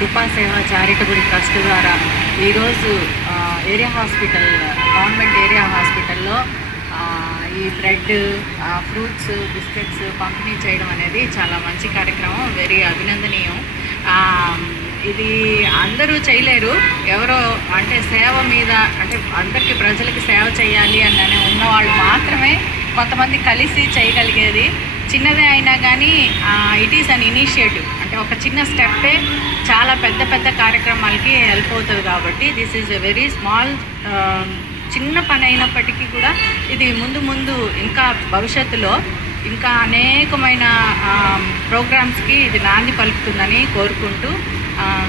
కృపా సేవ charitable trust ద్వారా ఈరోజు ఏరియా హాస్పిటల్ గవర్నమెంట్ ఏరియా హాస్పిటల్లో ఈ బ్రెడ్ ఫ్రూట్స్ బిస్కెట్స్ పంపిణీ చేయడం అనేది చాలా మంచి కార్యక్రమం వెరీ అభినందనీయం. ఇది అందరూ చేయలేరు. ఎవరో అంటే సేవ మీద అంటే అందరికీ ప్రజలకి సేవ చేయాలి అని ఉన్నవాళ్ళు మాత్రమే కొంతమంది కలిసి చేయగలిగేది. చిన్నదే అయినా కానీ ఇట్ ఈస్ అన్ ఇనిషియేటివ్. ఒక చిన్న స్టెప్పే చాలా పెద్ద పెద్ద కార్యక్రమాలకి హెల్ప్ అవుతుంది కాబట్టి this is a very small చిన్న పని అయినప్పటికీ కూడా ఇది ముందు ముందు ఇంకా భవిష్యత్తులో ఇంకా అనేకమైన um, ప్రోగ్రామ్స్కి ఇది నాంది పలుకుతుందని కోరుకుంటూ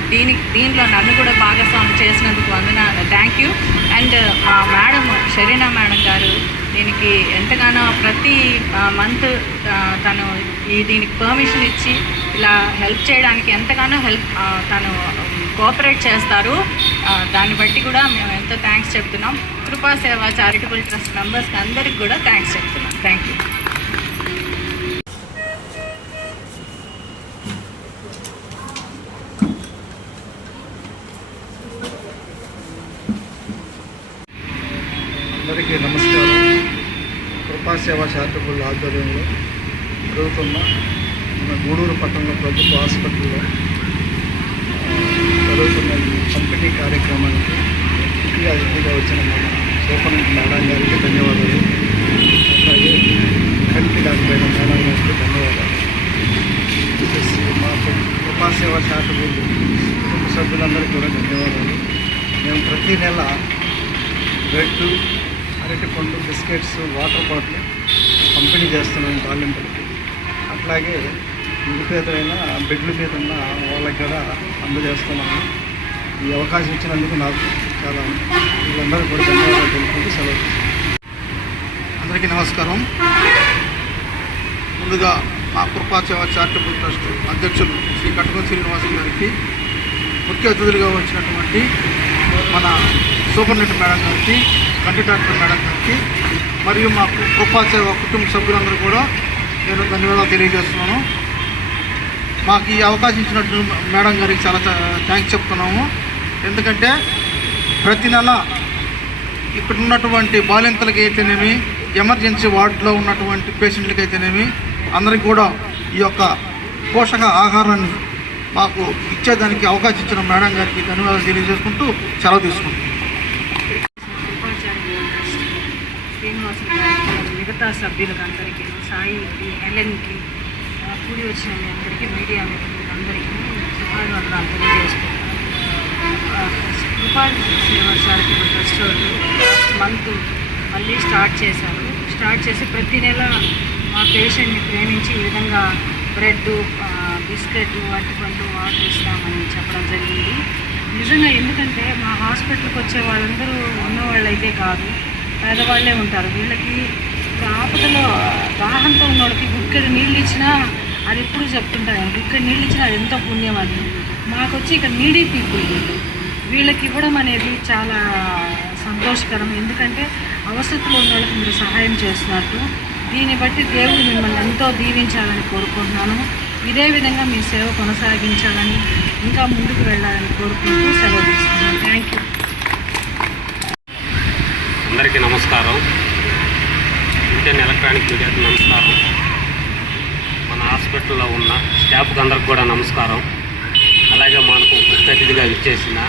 దీని దీనిలో నన్ను కూడా భాగస్వామి చేసినందుకు వందన థ్యాంక్ యూ అండ్ మా మేడం షరీనా మేడం గారు దీనికి ఎంతగానో ప్రతి మంత్ తను ఈ దీనికి పర్మిషన్ ఇచ్చి ఇలా హెల్ప్ చేయడానికి ఎంతగానో హెల్ప్ తను కోఆపరేట్ చేస్తారు. దాన్ని బట్టి కూడా మేము ఎంతో థ్యాంక్స్ చెప్తున్నాం. కృపా సేవ చారిటబుల్ ట్రస్ట్ మెంబర్స్కి అందరికి కూడా థ్యాంక్స్ చెప్తున్నాం. థ్యాంక్ యూ అందరికీ నమస్కారం. కృపాసేవ చారిటబుల్ ఆధ్వర్యంలో జరుగుతున్న మన గూడూరు పట్టణంలో ప్రభుత్వ హాస్పిటల్లో ఆ, జరుగుతున్న పంపిణీ కార్యక్రమానికి ముఖ్య అతిథిగా వచ్చిన మన సూపరింట్ మేడం గారికి ధన్యవాదాలు. అలాగే కంటి డాక్టర్ మేడం గారికి ధన్యవాదాలు. వచ్చేసి మా కృపాసేవ శాఖ కుటుంబ సభ్యులందరికీ కూడా ధన్యవాదాలు. మేము ప్రతి నెల బ్రెడ్ అరటి పండు బిస్కెట్స్ వాటర్ బాటిల్ పంపిణీ చేస్తున్నాం బాలింపులకి అట్లాగే నిరుపేదైన బెడ్ల మీద ఉన్న వాళ్ళకి కూడా అందజేస్తున్నాము ఈ అవకాశం ఇచ్చినందుకు నాకు చాలా వీళ్ళందరూ కూడా ధన్యవాదాలు తెలుపుకుంటూ సెలవు అందరికీ నమస్కారం. ముందుగా మా కృపాచేవ చారిటబుల్ ట్రస్ట్ అధ్యక్షులు శ్రీ కటకం శ్రీనివాసం గారికి ముఖ్య అతిథులుగా వచ్చినటువంటి మన సూపరింటెండెంట్ మేడం గారికి కంటి డాక్టర్ మేడం గారికి మరియు మా కృపాచేవ కుటుంబ సభ్యులందరూ కూడా నేను ధన్యవాదాలు తెలియజేస్తున్నాను. మాకు ఈ అవకాశం ఇచ్చినట్టు మేడం గారికి చాలా థ్యాంక్స్ చెప్తున్నాము. ఎందుకంటే ప్రతి నెల ఇక్కడ ఉన్నటువంటి బాలింతలకి అయితేనేమి ఎమర్జెన్సీ వార్డులో ఉన్నటువంటి పేషెంట్లకి అయితేనేమి అందరికి కూడా ఈ యొక్క పోషక ఆహారాన్ని మాకు ఇచ్చేదానికి అవకాశం ఇచ్చిన మేడం గారికి ధన్యవాదాలు తెలియజేసుకుంటూ సెలవు తీసుకుంటాం మిగతా సభ్యులకు అందరికీ సాయికి ఎల్ఎన్కి కూడి వచ్చిన మీ అందరికీ మీడియా అందరికీ శుభాభివందనాలు తెలియజేసుకుంటాను ఆ, సేవ చారిటబుల్ ట్రస్ట్ వాళ్ళు లాస్ట్ మంత్ మళ్ళీ స్టార్ట్ చేశారు. స్టార్ట్ చేసి ప్రతి నెల మా పేషెంట్ని ప్రేమించి ఈ విధంగా బ్రెడ్ బిస్కెట్ అరటిపండు ఆర్డర్ ఇస్తామని చెప్పడం జరిగింది. నిజంగా ఎందుకంటే మా హాస్పిటల్కి వచ్చే వాళ్ళందరూ ఉన్నవాళ్ళైతే కాదు పేదవాళ్ళే ఉంటారు. వీళ్ళకి ఆపదలో దాహంతో ఉన్న వాళ్ళకి గుక్కెడు నీళ్ళు ఇచ్చినా అది ఎప్పుడు చెప్తుంటారు ఇక్కడ నీళ్ళు ఇచ్చిన అది ఎంతో పుణ్యం అది. మాకు వచ్చి ఇక్కడ నీడీ పీపుల్ వీళ్ళకి ఇవ్వడం అనేది చాలా సంతోషకరం. ఎందుకంటే అవసరతలో ఉన్న వాళ్ళకి మీరు సహాయం చేస్తున్నట్టు. దీన్ని బట్టి దేవుడు మిమ్మల్ని ఎంతో దీవించాలని కోరుకుంటున్నాను. ఇదే విధంగా మీ సేవ కొనసాగించాలని ఇంకా ముందుకు వెళ్ళాలని కోరుకుంటూ సెలవు తీసుకున్నాను థ్యాంక్ యూ అందరికీ నమస్కారం. ఇండియన్ ఎలక్ట్రానిక్ మీడియాకి నమస్కారం. హాస్పిటల్లో ఉన్న స్టాఫ్కి అందరికి కూడా నమస్కారం. అలాగే మనకు ముఖ్య అతిథిగా ఇచ్చేసిన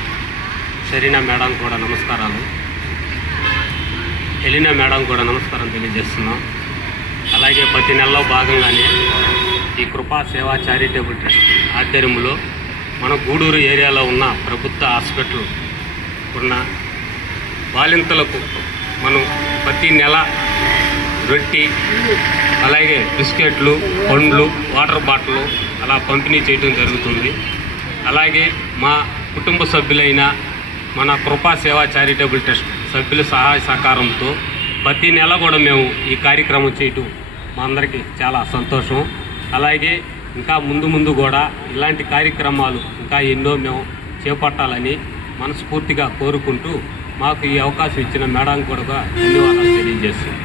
షరీనా మేడం కూడా నమస్కారాలు. ఎలినా మేడం కూడా నమస్కారం తెలియజేస్తున్నాం. అలాగే ప్రతి నెలలో భాగంగానే ఈ కృపా సేవా చారిటబుల్ ట్రస్ట్ ఆధ్వర్యంలో మన గూడూరు ఏరియాలో ఉన్న ప్రభుత్వ హాస్పిటల్ ఉన్న బాలింతలకు మనం ప్రతి నెల రొట్టి అలాగే బిస్కెట్లు పండ్లు వాటర్ బాటిల్ అలా పంపిణీ చేయడం జరుగుతుంది. అలాగే మా కుటుంబ సభ్యులైన మన కృపా సేవా చారిటబుల్ ట్రస్ట్ సభ్యుల సహాయ సహకారంతో ప్రతి నెల కూడా మేము ఈ కార్యక్రమం చేయటం మా అందరికీ చాలా సంతోషం. అలాగే ఇంకా ముందు ముందు కూడా ఇలాంటి కార్యక్రమాలు ఇంకా ఎన్నో మేము చేపట్టాలని మనస్ఫూర్తిగా కోరుకుంటూ మాకు ఈ అవకాశం ఇచ్చిన మేడం కూడా ధన్యవాదాలు తెలియజేస్తున్నాం.